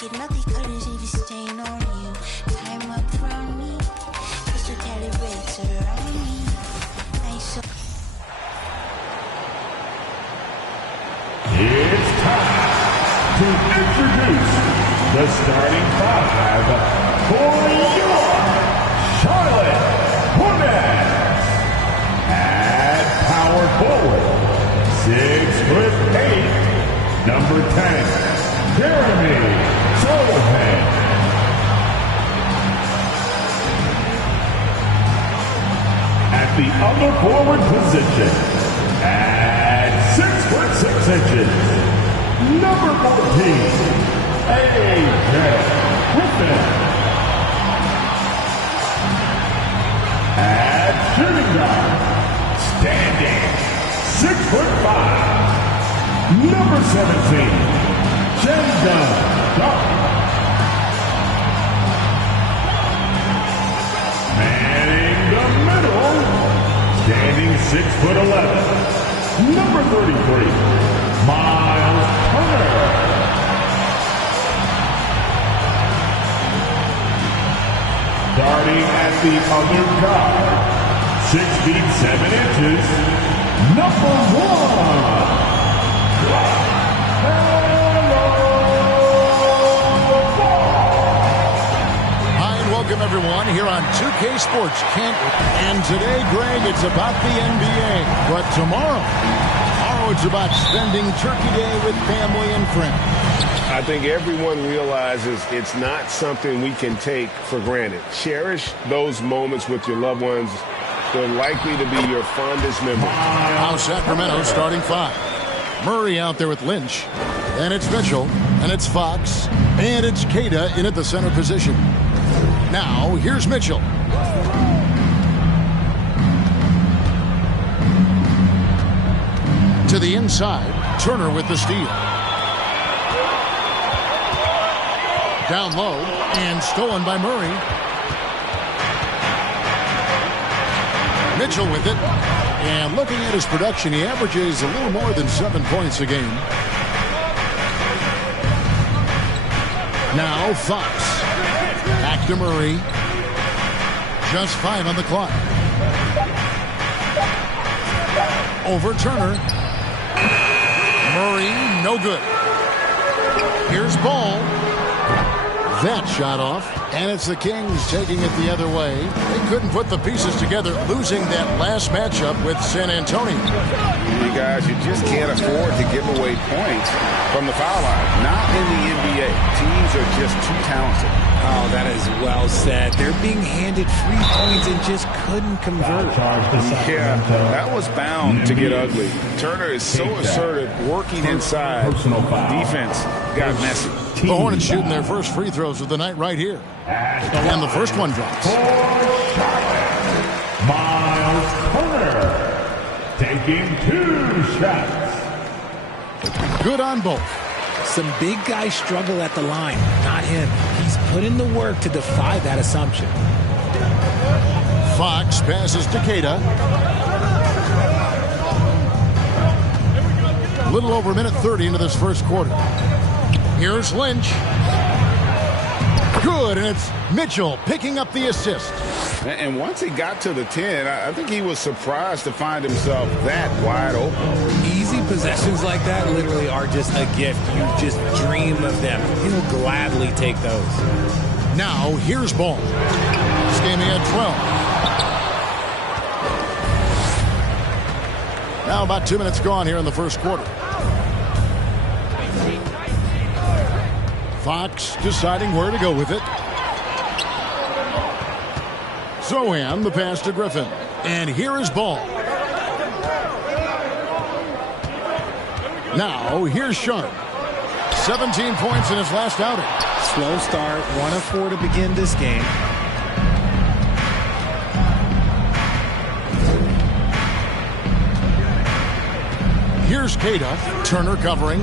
pocket, nothing colors even stain on you. Time up from me, crystal calibrates around me. Nice so. It's time to introduce the starting five for your Charlotte Hornets. At power forward, 6'8", number 10, Jeremy Sochan. At the other forward position, at 6'6", number 14, AJ Griffin. At shooting guard, standing 6'5", number 17, Chandon Dark. Manning the middle, standing 6'11", number 33, Miles Turner. Starting at the other guard, 6 feet 7 inches, number 1. Hi and welcome everyone here on 2K Sports Kent. And today, Greg, it's about the NBA. But tomorrow it's about spending Turkey Day with family and friends. I think everyone realizes it's not something we can take for granted. Cherish those moments with your loved ones. They're likely to be your fondest memories. Now Sacramento starting five. Murray out there with Lynch. And it's Mitchell. And it's Fox. And it's Queta in at the center position. Now, here's Mitchell. To the inside. Turner with the steal. Down low, and stolen by Murray. Mitchell with it. And looking at his production, he averages a little more than 7 points a game. Now Fox. Back to Murray. Just 5 on the clock. Over Turner. Murray, no good. Here's Ball. That shot off, and it's the Kings taking it the other way. They couldn't put the pieces together, losing that last matchup with San Antonio. You guys, you just can't afford to give away points from the foul line. Not in the NBA. Teams are just too talented. Oh, that is well said. They're being handed free points and just couldn't convert. Yeah, that was bound to get ugly. Turner is so assertive, working inside. Defense got messy. The Hornets shooting their first free throws of the night right here. And the first one drops. Miles Turner taking 2 shots. Good on both. Some big guys struggle at the line. Not him. He's put in the work to defy that assumption. Fox passes to Queta. A little over a minute 30 into this first quarter. Here's Lynch. Good, and it's Mitchell picking up the assist. And once he got to the 10, I think he was surprised to find himself that wide open. Easy possessions like that literally are just a gift. You just dream of them. He'll gladly take those. Now, here's Ball. This game he had 12. Now about 2 minutes gone here in the first quarter. Fox deciding where to go with it. Sochan, the pass to Griffin. And here is Ball. Now, here's Sharp. 17 points in his last outing. Slow start, 1 of 4 to begin this game. Here's Queta. Turner covering.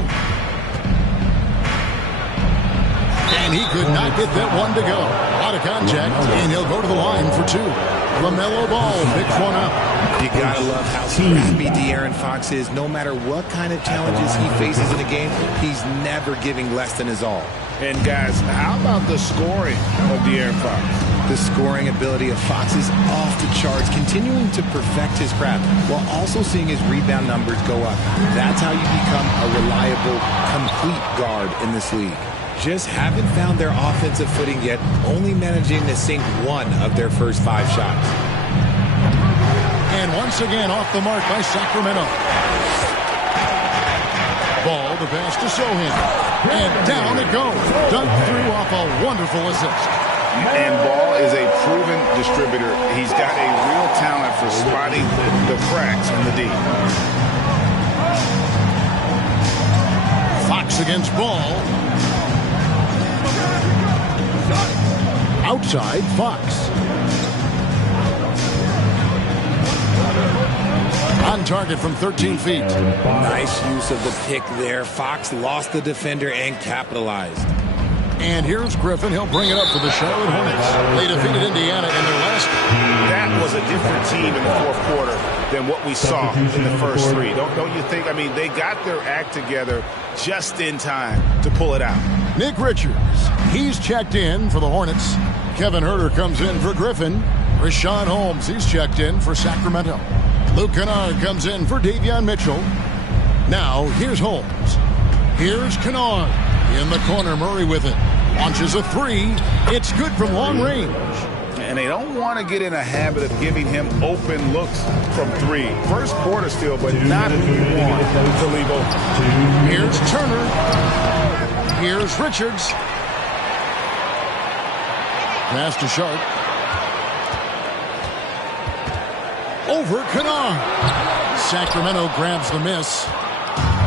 And he could not get that one to go. Out of contact, and he'll go to the line for 2. LaMelo Ball picks one up. You gotta love how scrappy De'Aaron Fox is. No matter what kind of challenges he faces in a game, he's never giving less than his all. And guys, how about the scoring of De'Aaron Fox? The scoring ability of Fox is off the charts, continuing to perfect his craft while also seeing his rebound numbers go up. That's how you become a reliable, complete guard in this league. Just haven't found their offensive footing yet, only managing to sink one of their first 5 shots. And once again off the mark by Sacramento. Ball, the pass to Sohan. And down it goes. Dunked through off a wonderful assist. And Ball is a proven distributor. He's got a real talent for spotting the cracks in the D. Fox against Ball. Outside, Fox. On target from 13 feet. Nice use of the pick there. Fox lost the defender and capitalized. And here's Griffin. He'll bring it up for the Charlotte Hornets. They defeated Indiana in their last. That was a different team in the fourth quarter than what we saw in the first 3. Don't you think? I mean, they got their act together just in time to pull it out. Nick Richards, he's checked in for the Hornets. Kevin Huerter comes in for Griffin. Richaun Holmes, he's checked in for Sacramento. Luke Kennard comes in for Davion Mitchell. Now, here's Holmes. Here's Kennard. In the corner, Murray with it. Launches a 3. It's good from long range. And they don't want to get in a habit of giving him open looks from 3. First quarter still, but not who you want to leave open. Here's Turner. Here's Richards. Pass to Sharp. Over Kennard. Sacramento grabs the miss.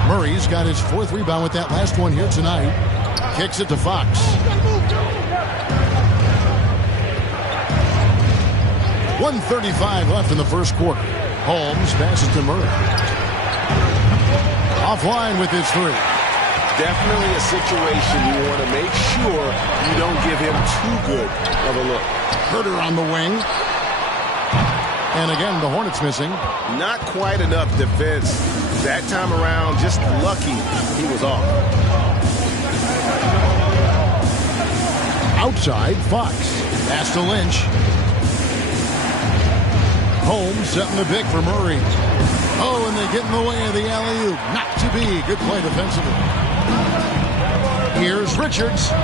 Murray's got his 4th rebound with that last one here tonight. Kicks it to Fox. .135 left in the first quarter. Holmes passes to Murray. Offline with his 3. Definitely a situation you want to make sure you don't give him too good of a look. Huerter on the wing. And again, the Hornets missing. Not quite enough defense that time around. Just lucky he was off. Outside, Fox. Pass to Lynch. Holmes setting the pick for Murray. Oh, and they get in the way of the alley-oop. Not to be. Good play defensively. Here's Richards.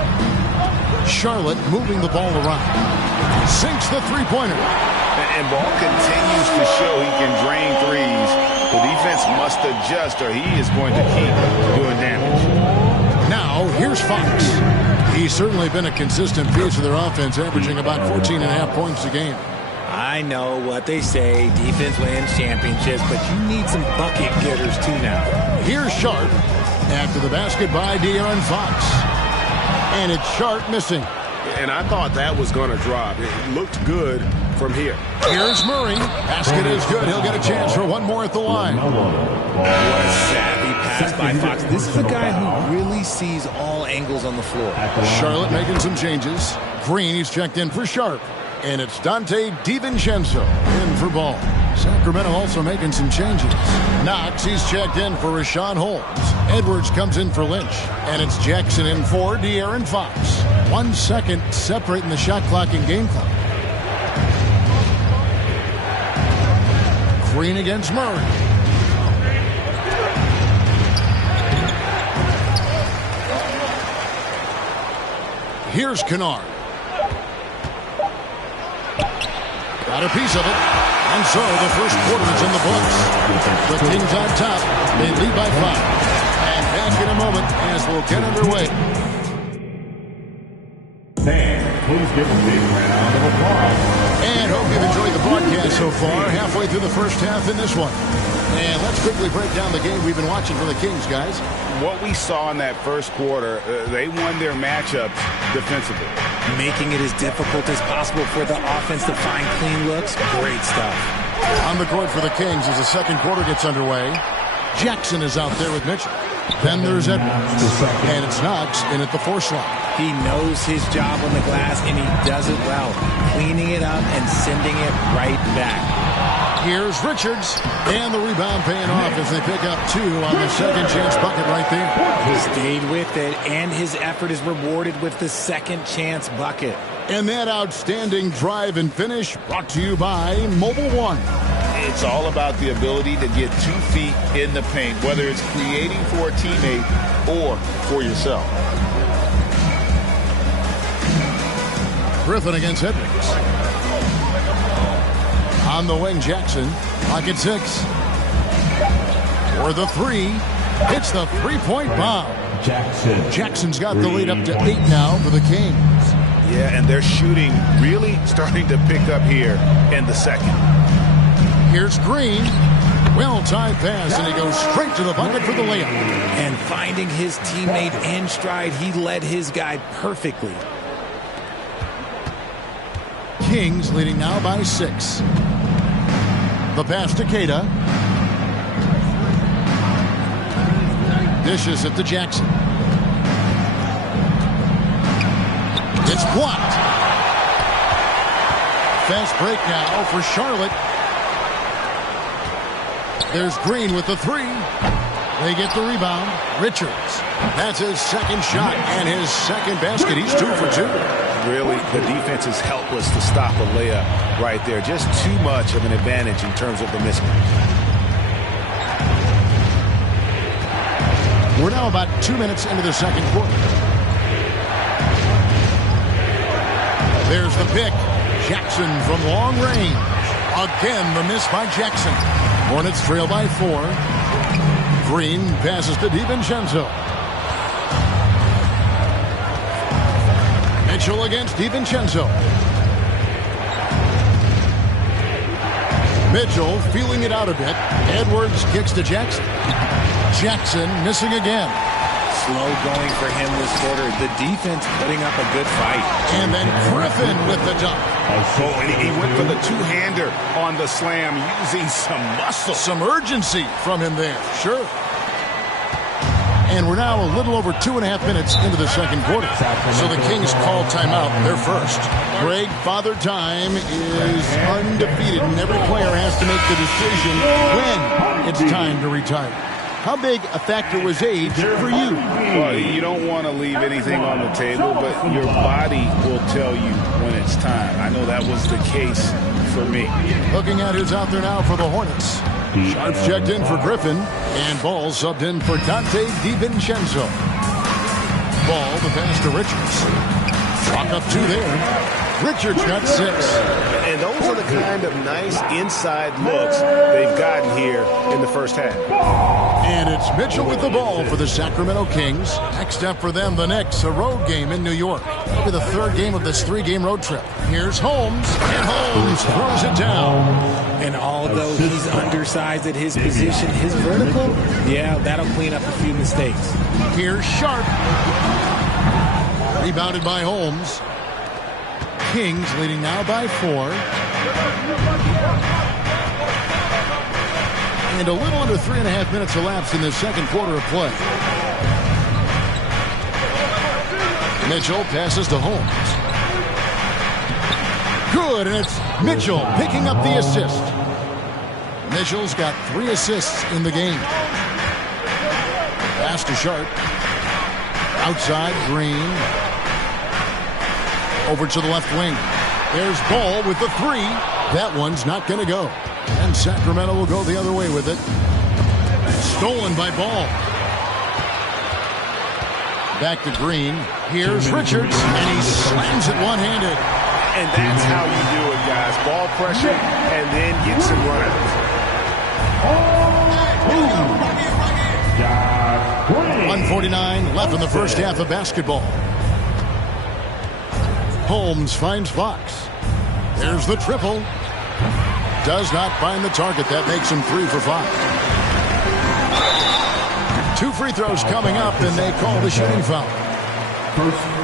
Charlotte moving the ball around. Sinks the three-pointer. And Ball continues to show he can drain threes. The defense must adjust or he is going to keep doing damage. Now, here's Fox. He's certainly been a consistent piece of their offense, averaging about 14.5 points a game. I know what they say, defense wins championships, but you need some bucket getters too now. Here's Sharp after the basket by De'Aaron Fox. And it's Sharp missing. And I thought that was going to drop. It looked good from here. Here's Murray. Basket is good. He'll get a chance for one more at the line. What a savvy pass by Fox. This is a guy who really sees all angles on the floor. Charlotte making some changes. Green, he's checked in for Sharp. And it's Dante DiVincenzo in for Ball. Sacramento also making some changes. Knox, he's checked in for Richaun Holmes. Edwards comes in for Lynch. And it's Jackson in for De'Aaron Fox. 1 second separating the shot clock and game clock. Green against Murray. Here's Kennard. Got a piece of it. And so the first quarter is in the books. The Kings on top. They lead by 5. And back in a moment as we'll get underway. Fans, please give a big round of applause. And hope you've enjoyed the broadcast so far. Halfway through the first half in this one. And let's quickly break down the game we've been watching for the Kings, guys. What we saw in that first quarter, they won their matchups defensively. Making it as difficult as possible for the offense to find clean looks. Great stuff. On the court for the Kings as the second quarter gets underway. Jackson is out there with Mitchell. Then there's Edwards. And it's Knox in at the 4 slot. He knows his job on the glass, and he does it well. Cleaning it up and sending it right back. Here's Richards, and the rebound paying off as they pick up 2 on the second chance bucket right there. He stayed with it, and his effort is rewarded with the second chance bucket. And that outstanding drive and finish brought to you by Mobile One. It's all about the ability to get 2 feet in the paint, whether it's creating for a teammate or for yourself. Griffin against Edwards. On the wing, Jackson. Pocket 6. For the 3. Hits the three-point bomb. Jackson's got the lead up to 8 now for the Kings. Yeah, and their shooting really starting to pick up here in the second. Here's Green. Well-timed pass, and he goes straight to the bucket for the layup. And finding his teammate in stride, he led his guy perfectly. Kings leading now by 6. The pass to Keita. Dishes it to Jackson. It's blocked. Fast break now for Charlotte. There's Green with the 3. They get the rebound. Richards. That's his second shot and his second basket. He's 2 for 2. Really, the defense is helpless to stop a layup right there. Just too much of an advantage in terms of the mismatch. We're now about 2 minutes into the second quarter. There's the pick. Jackson from long range. Again, the miss by Jackson. Hornets trail by 4. Green passes to DiVincenzo. Mitchell against DiVincenzo. Mitchell feeling it out a bit. Edwards kicks to Jackson. Jackson missing again. Slow going for him this quarter. The defense putting up a good fight. And then Griffin with the dunk. Oh, and he went for the two-hander on the slam, using some muscle. Some urgency from him there. Sure. And we're now a little over 2.5 minutes into the second quarter. So the Kings call timeout, their first. Greg, Father Time is undefeated, and every player has to make the decision when it's time to retire. How big a factor was age for you? Well, you don't want to leave anything on the table, but your body will tell you when it's time. I know that was the case for me. Looking at who's out there now for the Hornets. Sharps checked in for Griffin, and Ball subbed in for Dante DiVincenzo. Ball, the pass to Richards. Chalk up 2 there. Richards got 6. And those are the kind of nice inside looks they've gotten here in the first half. And it's Mitchell with the ball for the Sacramento Kings. Next up for them, the Knicks, a road game in New York. It'll be the 3rd game of this 3-game road trip. Here's Holmes, and Holmes throws it down. And although he's undersized at his position, his vertical, yeah, that'll clean up a few mistakes. Here's Sharp. Rebounded by Holmes. Kings leading now by 4. And a little under 3.5 minutes elapsed in the second quarter of play. Mitchell passes to Holmes. Good, and it's Mitchell picking up the assist. Mitchell's got 3 assists in the game. Pass to Sharp. Outside, Green. Over to the left wing. There's Ball with the 3. That one's not going to go. And Sacramento will go the other way with it. Stolen by Ball. Back to Green. Here's Richards, and he slams it one-handed. And that's how you do it, guys. Ball pressure and then get some runouts. 1:49 left in the first half of basketball. Holmes finds Fox. There's the triple. Does not find the target. That makes him 3 for 5. 2 free throws coming up, and they call the shooting foul.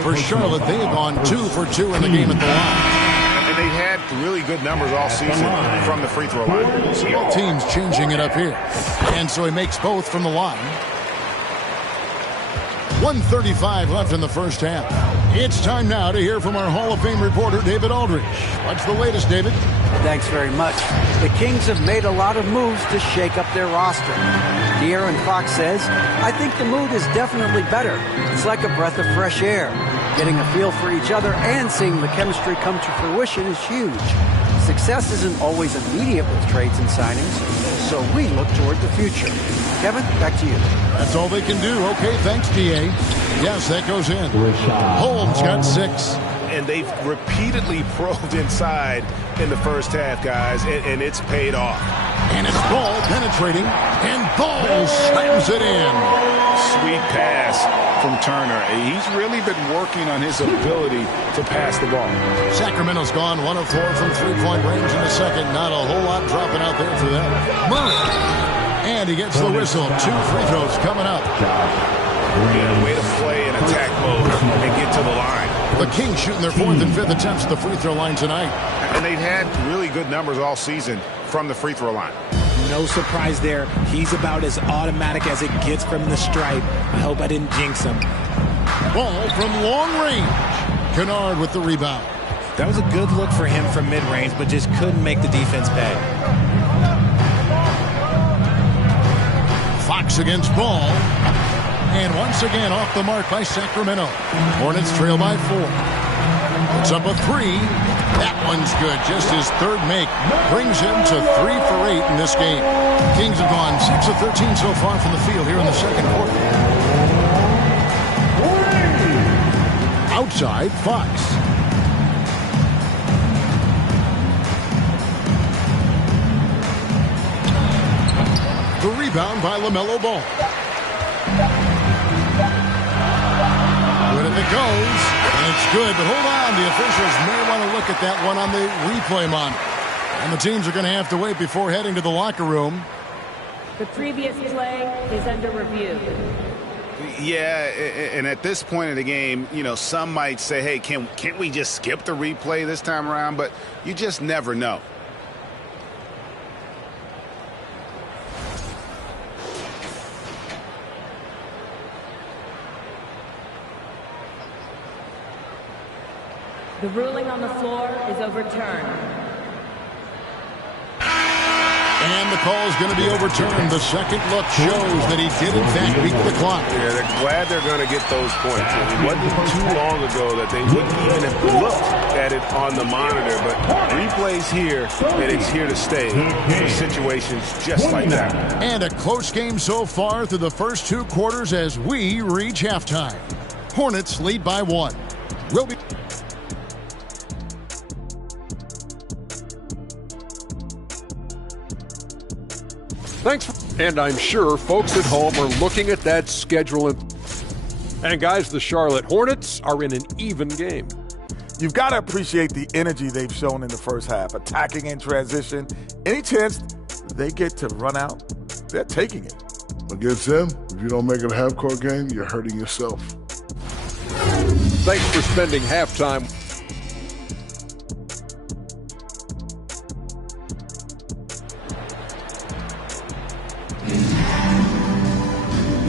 For Charlotte, they've gone 2 for 2 in the game at the line. And they've had really good numbers all season from the free throw line. Both teams changing it up here. And so he makes both from the line. 1:35 left in the first half. It's time now to hear from our Hall of Fame reporter, David Aldridge. What's the latest, David? Thanks very much. The Kings have made a lot of moves to shake up their roster. De'Aaron Fox says, I think the mood is definitely better. It's like a breath of fresh air. Getting a feel for each other and seeing the chemistry come to fruition is huge. Success isn't always immediate with trades and signings, so we look toward the future. Kevin, back to you. That's all they can do. Okay, thanks, D.A. Yes, that goes in. Holmes got 6. And they've repeatedly probed inside in the first half, guys, and it's paid off. And it's Ball penetrating, and Ball slams it in. Sweet pass from Turner. He's really been working on his ability to pass the ball. Sacramento's gone 1 of 4 from three-point range in the second. Not a whole lot dropping out there for them. Murray. And he gets the whistle. 2 free throws coming up. Yeah, way to play in attack mode and get to the line. The Kings shooting their 4th and 5th attempts at the free throw line tonight. And they've had really good numbers all season from the free throw line. No surprise there. He's about as automatic as it gets from the stripe. I hope I didn't jinx him. Ball from long range. Kennard with the rebound. That was a good look for him from mid-range, but just couldn't make the defense pay. Fox against Ball. And once again off the mark by Sacramento. Hornets trail by 4. It's up a 3. That one's good. Just his 3rd make. Brings him to 3 for 8 in this game. Kings have gone 6 of 13 so far from the field here in the second quarter. Outside, Fox. The rebound by LaMelo Ball. Good if it goes, and it's good, but hold on. The officials may want to look at that one on the replay monitor. And the teams are going to have to wait before heading to the locker room. The previous play is under review. Yeah, and at this point in the game, you know, some might say, hey, can't we just skip the replay this time around? But you just never know. The ruling on the floor is overturned. And the call is going to be overturned. The second look shows that he did, in fact, beat the clock. Yeah, they're glad they're going to get those points. It wasn't too long ago that they wouldn't even have looked at it on the monitor, but replays here, and it's here to stay for situations just like that. And a close game so far through the first 2 quarters as we reach halftime. Hornets lead by 1. We'll be... Thanks. And I'm sure folks at home are looking at that schedule. And guys, the Charlotte Hornets are in an even game. You've got to appreciate the energy they've shown in the first half, attacking in transition. Any chance they get to run out, they're taking it. Against them, if you don't make it a half-court game, you're hurting yourself. Thanks for spending halftime.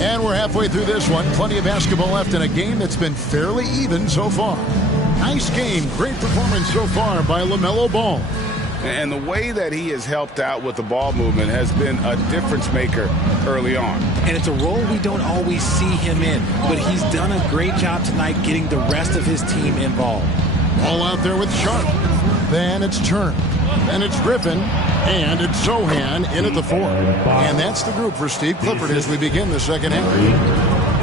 And we're halfway through this one. Plenty of basketball left in a game that's been fairly even so far. Nice game. Great performance so far by LaMelo Ball. And the way that he has helped out with the ball movement has been a difference maker early on. And it's a role we don't always see him in, but he's done a great job tonight getting the rest of his team involved. All out there with Sharp. Then it's Turner. Then it's Griffin. And it's Sohan in at the 4. And that's the group for Steve Clifford as we begin the second half.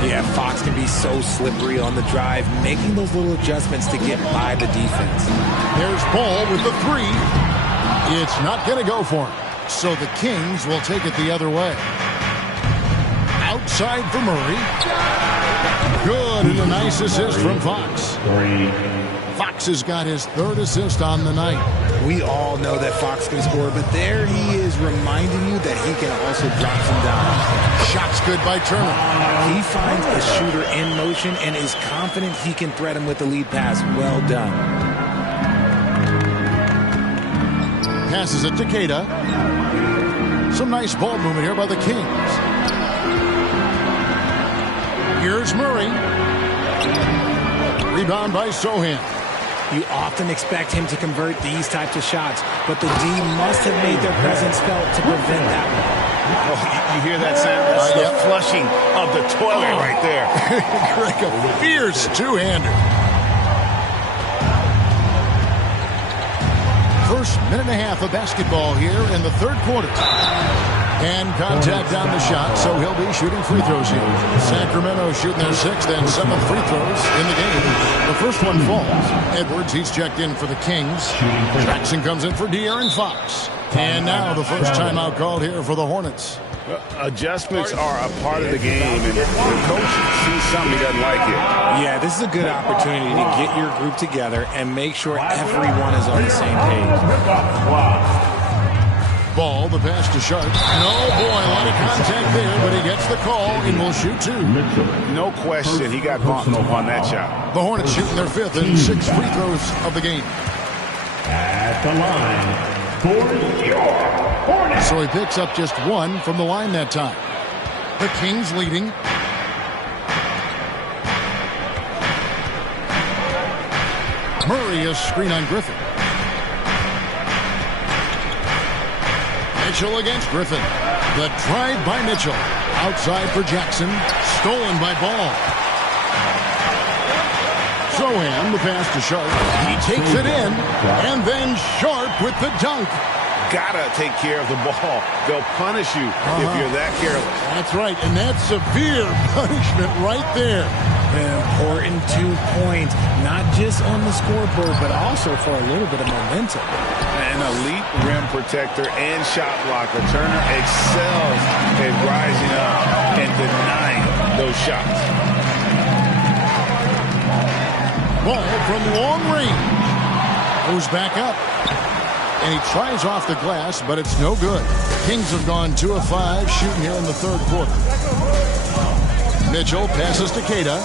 Yeah, Fox can be so slippery on the drive, making those little adjustments to get by the defense. There's Ball with the 3. It's not going to go for him. So the Kings will take it the other way. Outside for Murray. Good, and a nice assist from Fox. Fox has got his 3rd assist on the night. We all know that Fox can score, but there he is reminding you that he can also drop some dimes. Shot's good by Turner. He finds a shooter in motion and is confident he can threat him with the lead pass. Well done. Passes it to Queta. Some nice ball movement here by the Kings. Here's Murray. Rebound by Sohan. You often expect him to convert these types of shots, but the D must have made their presence felt to prevent that one. Oh, you hear that sound? That's the flushing of the toilet right there. Like a fierce two-hander. First minute and a half of basketball here in the third quarter. And contact on the shot, so he'll be shooting free throws here. Sacramento shooting their 6th and 7th free throws in the game. The first one falls. Edwards, he's checked in for the Kings. Jackson comes in for De'Aaron Fox. And now the first timeout called here for the Hornets. Adjustments are a part of the game, and the coach sees something he doesn't like it. Yeah, this is a good opportunity to get your group together and make sure everyone is on the same page. Ball, the pass to Sharp. Oh, boy, a lot of contact there, but he gets the call and will shoot 2. No question, he got bumped on that shot. The Hornets shooting their 5th and 6th free throws of the game. At the line for your Hornets. So he picks up just 1 from the line that time. The Kings leading. Murray, a screen on Griffin. Mitchell against Griffin. The drive by Mitchell. Outside for Jackson. Stolen by Ball. Sohan, the pass to Sharp. He takes it in. And then Sharp with the dunk. Gotta take care of the ball. They'll punish you if you're that careless. That's right, and that's severe punishment right there. An important 2 points, not just on the scoreboard, but also for a little bit of momentum. An elite rim protector and shot blocker. Turner excels at rising up and denying those shots. Ball from long range. Goes back up. And he tries off the glass, but it's no good. Kings have gone 2 of 5 shooting here in the third quarter. Mitchell passes to Queta.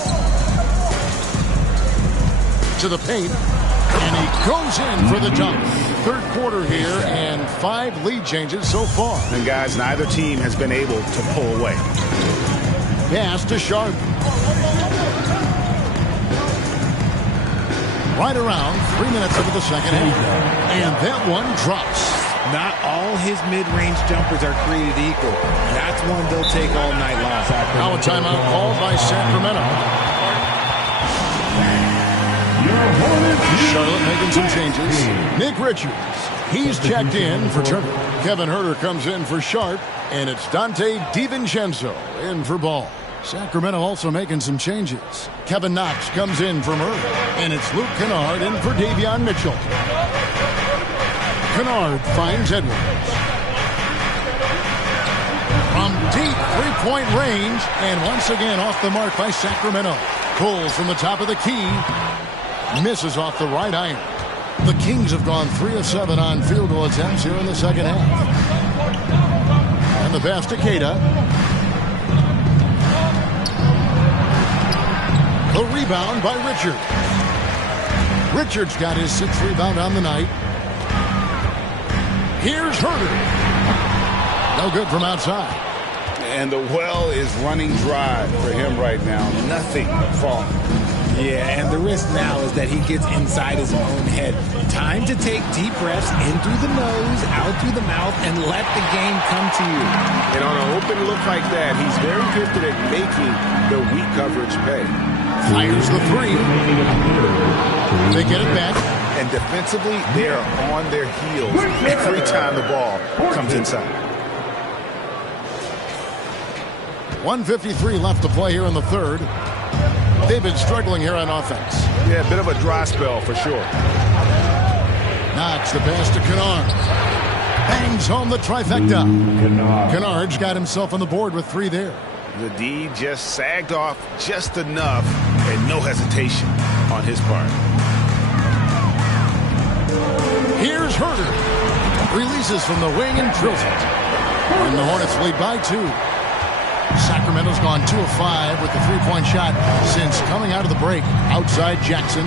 To the paint. And he goes in for the dunk. Third quarter here and 5 lead changes so far. And guys, neither team has been able to pull away. Pass to Sharp. Right around 3 minutes into the second half. And that one drops. Not all his mid-range jumpers are created equal. That's one they'll take all night long. Now a timeout called by Sacramento. Charlotte making some changes. Nick Richards, he's checked in for Turner. Kevin Huerter comes in for Sharp. And it's Dante DiVincenzo in for Ball. Sacramento also making some changes. Kevin Knox comes in for Murray. And it's Luke Kennard in for Davion Mitchell. Kennard finds Edwards. From deep three-point range. And once again off the mark by Sacramento. Pulls from the top of the key. Misses off the right iron. The Kings have gone 3 of 7 on field goal attempts here in the second half. And the pass to Queta. The rebound by Richard. Richards got his 6th rebound on the night. Here's Huerter. No good from outside. And the well is running dry for him right now. Nothing falling. Yeah, and the risk now is that he gets inside his own head. Time to take deep breaths in through the nose, out through the mouth, and let the game come to you. And on an open look like that, he's very gifted at making the weak coverage pay. Fires the 3. They get it back. And defensively, they are on their heels every time the ball comes inside. 1:53 left to play here in the third. They've been struggling here on offense. Yeah, a bit of a dry spell for sure. Knox the pass to Kennard. Bangs home the trifecta. Kennard's got himself on the board with 3 there. The D just sagged off just enough and no hesitation on his part. Here's Huerter. Releases from the wing and drills it. And the Hornets lead by 2. Sacramento's gone 2 of 5 with the 3-point shot since coming out of the break. Outside Jackson.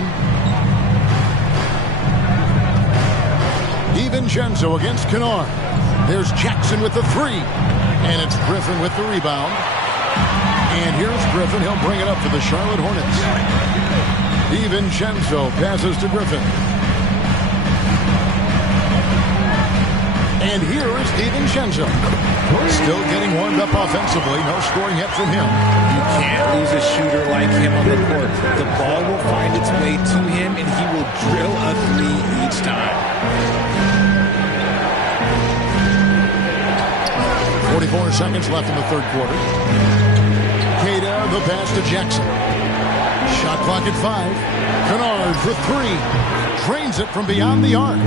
DiVincenzo against Kennard. There's Jackson with the 3. And it's Griffin with the rebound. And here's Griffin. He'll bring it up for the Charlotte Hornets. DiVincenzo passes to Griffin. And here is DiVincenzo. Still getting warmed up offensively. No scoring yet from him. You can't lose a shooter like him on the court. The ball will find its way to him, and he will drill a three each time. 44 seconds left in the third quarter. Queta, the pass to Jackson. Shot clock at 5. Kennard for 3. Drains it from beyond the arc.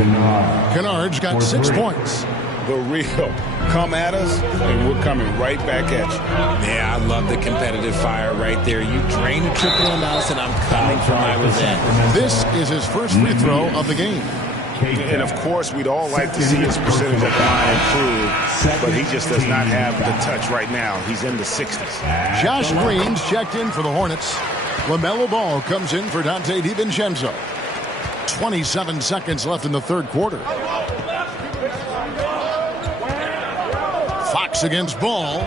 Kennard's got 6 points. The real. Come at us, and we're coming right back at you. Yeah, I love the competitive fire right there. You drain a triple on us, and I'm coming for my revenge. This is his first free throw of the game. And, of course, we'd all like to see his percentage at the line improve, but he just does not have the touch right now. He's in the 60s. Josh Green's checked in for the Hornets. LaMelo Ball comes in for Dante DiVincenzo. 27 seconds left in the third quarter. Fox against Ball.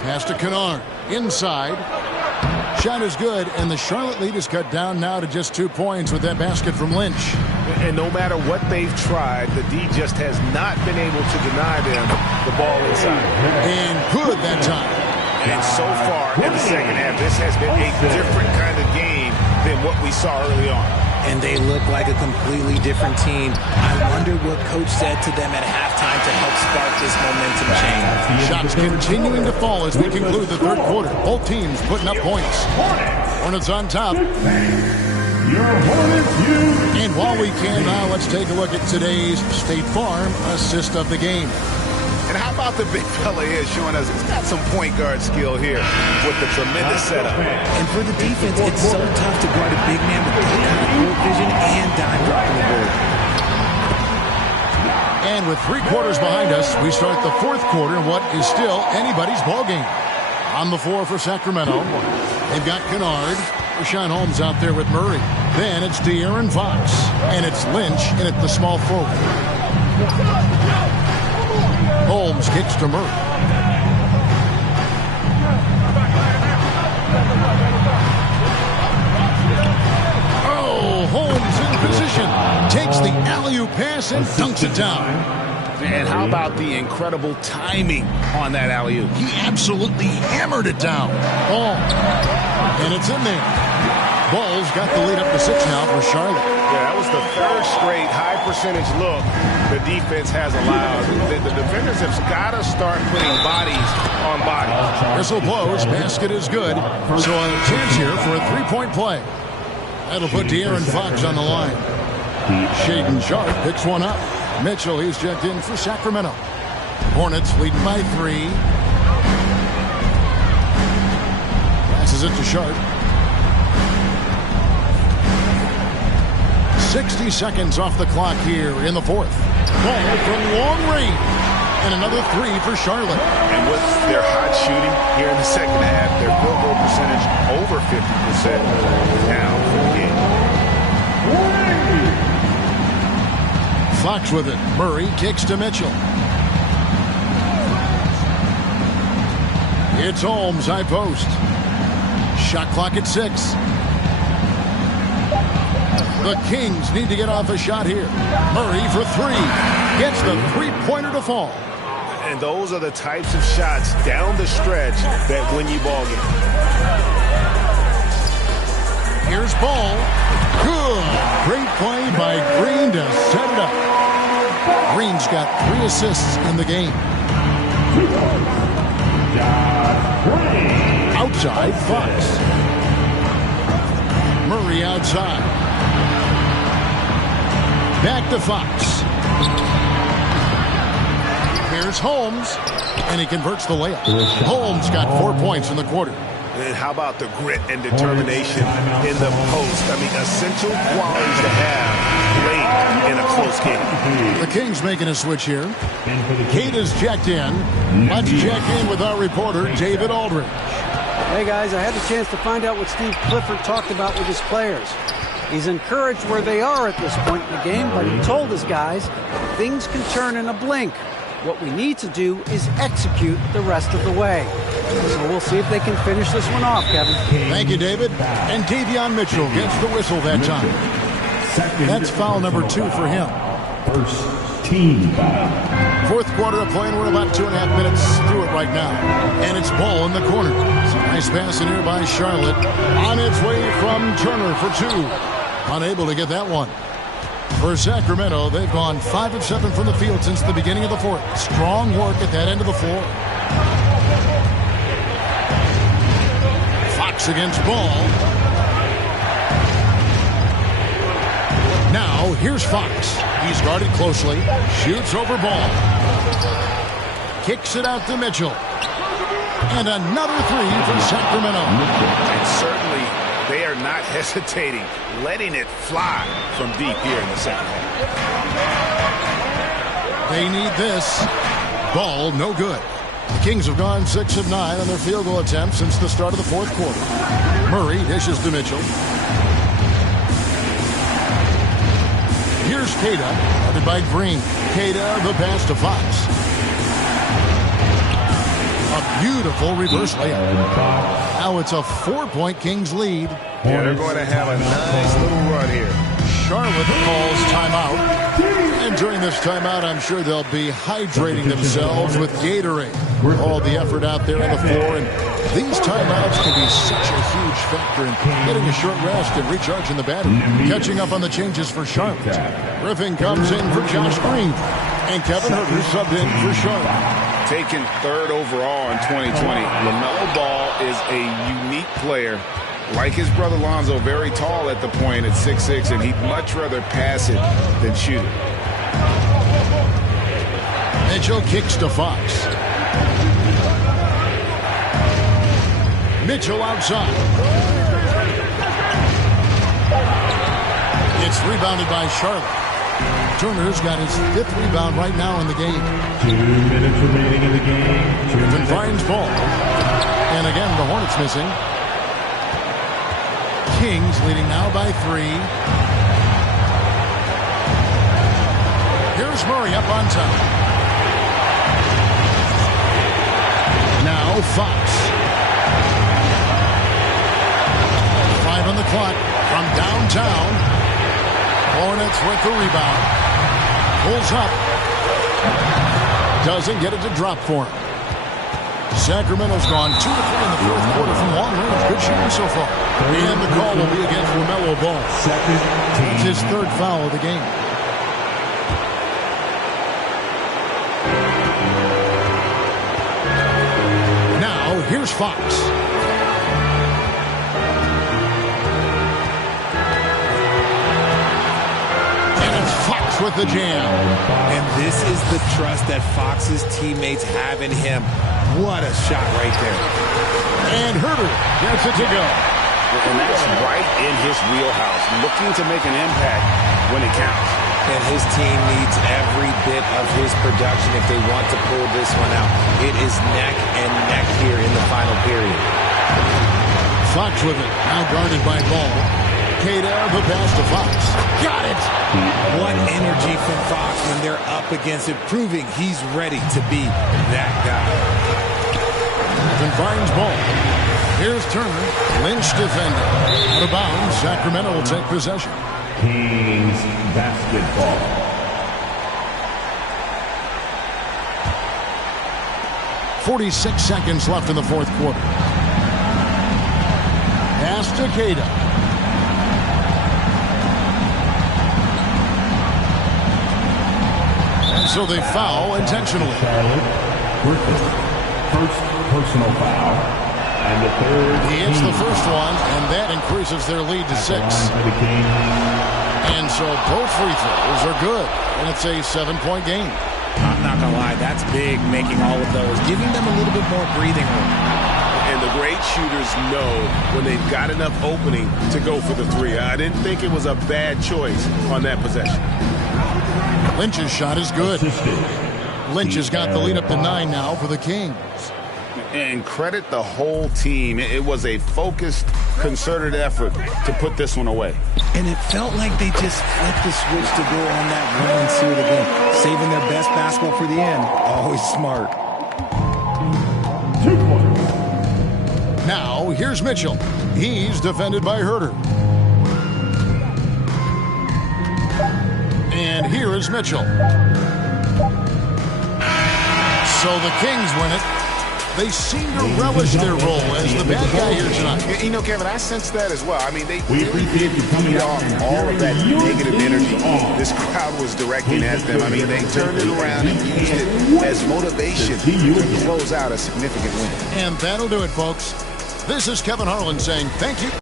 Pass to Kennard. Inside. Shot is good, and the Charlotte lead is cut down now to just 2 points with that basket from Lynch. And no matter what they've tried, the D just has not been able to deny them the ball inside. And good that time. And so far in the second half, this has been a different kind of game than what we saw early on. And they look like a completely different team. I wonder what coach said to them at halftime to help spark this momentum change. Shots continuing to fall as we conclude the third quarter. Both teams putting up points. Hornets on top. And while we can now, let's take a look at today's State Farm assist of the game. And how about the big fella here showing us he's got some point guard skill here with the tremendous setup. And for the defense, it's so tough to guard a big man with that kind of court vision and dime dropping the ball. And with 3 quarters behind us, we start the fourth quarter in what is still anybody's ball game. On the floor for Sacramento, they've got Kennard. Rashawn Holmes out there with Murray. Then it's De'Aaron Fox. And it's Lynch in at the small forward. Holmes kicks to Murray. Oh, Holmes in position. Takes the alley-oop pass and dunks it down. And how about the incredible timing on that alley-oop? He absolutely hammered it down. Ball. And it's in there. Ball's got the lead up to 6 now for Charlotte. Yeah, that was the third straight high percentage look the defense has allowed. The defenders have got to start putting bodies on bodies. Whistle blows. Basket is good. So a chance here for a 3-point play. That'll put De'Aaron Fox on the line. Shaedon Sharpe picks one up. Mitchell, he's checked in for Sacramento. Hornets leading by 3. Passes it to Sharpe. 60 seconds off the clock here in the fourth. Ball from long range. And another 3 for Charlotte. And with their hot shooting here in the second half, their field goal percentage over 50% now for the game. Fox with it. Murray kicks to Mitchell. It's Holmes, high post. Shot clock at 6. The Kings need to get off a shot here. Murray for 3. Gets the 3-pointer to fall. And those are the types of shots down the stretch that win you ball game. Here's Ball. Good. Great play by Green to set it up. Green's got 3 assists in the game. Outside, Fox. Murray outside. Back to Fox. Here's Holmes, and he converts the layup. Holmes got 4 points in the quarter. And how about the grit and determination in the post? I mean, essential qualities to have late in a close game. The Kings making a switch here. Kate is checked in. Let's check in with our reporter, David Aldridge. Hey, guys, I had the chance to find out what Steve Clifford talked about with his players. He's encouraged where they are at this point in the game, but he told his guys things can turn in a blink. What we need to do is execute the rest of the way. So we'll see if they can finish this one off, Kevin. Thank you, David. And Davion Mitchell gets the whistle that time. That's foul number 2 for him. First team foul. Fourth quarter of play, and we're about 2.5 minutes through it right now. And it's ball in the corner. It's a nice pass in here by Charlotte. On its way from Turner for 2. Unable to get that one. For Sacramento, they've gone 5 of 7 from the field since the beginning of the fourth. Strong work at that end of the floor. Fox against Ball. Now, here's Fox. He's guarded closely. Shoots over Ball. Kicks it out to Mitchell. And another 3 for Sacramento. And certainly, they are not hesitating, letting it fly from deep here in the second half. They need this. Ball, no good. The Kings have gone 6 of 9 on their field goal attempts since the start of the fourth quarter. Murray dishes to Mitchell. Here's Queta, guarded by Green. Queta, the pass to Fox. A beautiful reverse layup. Now it's a 4-point Kings lead. Yeah, they're going to have a nice little run here. Charlotte calls timeout. And during this timeout, I'm sure they'll be hydrating themselves with Gatorade. All the effort out there on the floor. And these timeouts can be such a huge factor in getting a short rest and recharging the battery. Catching up on the changes for Charlotte. Griffin comes in for Josh Green. And Kevin Huerter subbed in for Charlotte. Taken 3rd overall in 2020, LaMelo Ball is a unique player. Like his brother Lonzo, very tall at the point at 6'6", and he'd much rather pass it than shoot it. Mitchell kicks to Fox. Mitchell outside. It's rebounded by Charlotte. Turner's got his 5th rebound right now in the game. 2 minutes remaining in the game. Griffin finds Ball. And again, the Hornets missing. Kings leading now by 3. Here's Murray up on top. Now Fox. 5 on the clock from downtown. Hornets with the rebound. Pulls up. Doesn't get it to drop for him. Sacramento's gone 2 of 3 in the fourth quarter from long range. Good shooting so far. And the call will be against LaMelo Ball. It's his 3rd foul of the game. Now, here's Fox. And it's Fox with the jam. And this is the trust that Fox's teammates have in him. What a shot right there. And Huerter gets it to go. And that's right in his wheelhouse, looking to make an impact when it counts. And his team needs every bit of his production if they want to pull this one out. It is neck and neck here in the final period. Fox with it, now guarded by Ball. Queta, the pass to Fox. Got it! What energy from Fox when they're up against it, proving he's ready to be that guy. Griffin finds Ball. Here's Turner. Lynch defending. Out of bounds. Sacramento will take possession. Kings basketball. .46 seconds left in the fourth quarter. Pass to Queta. And so they foul intentionally. Griffin, first personal foul. And the 3rd. He hits the first one, and that increases their lead to 6. And so both free throws are good, and it's a 7-point game. I'm not going to lie, that's big, making all of those, giving them a little bit more breathing room. And the great shooters know when they've got enough opening to go for the 3. I didn't think it was a bad choice on that possession. Lynch's shot is good. Lynch has got the lead up to 9 now for the Kings. And credit the whole team. It was a focused, concerted effort to put this one away. And it felt like they just flipped the switch to go on that run and seal the game. Saving their best basketball for the end. Always smart. Now, here's Mitchell. He's defended by Herter. And here is Mitchell. So the Kings win it. They seem to relish their role as the bad guy here tonight. You know, Kevin, I sense that as well. I mean, they really feed off all of that negative energy this crowd was directing at them. I mean, they turned it around and used it as motivation to close out a significant win. And that'll do it, folks. This is Kevin Harlan saying thank you.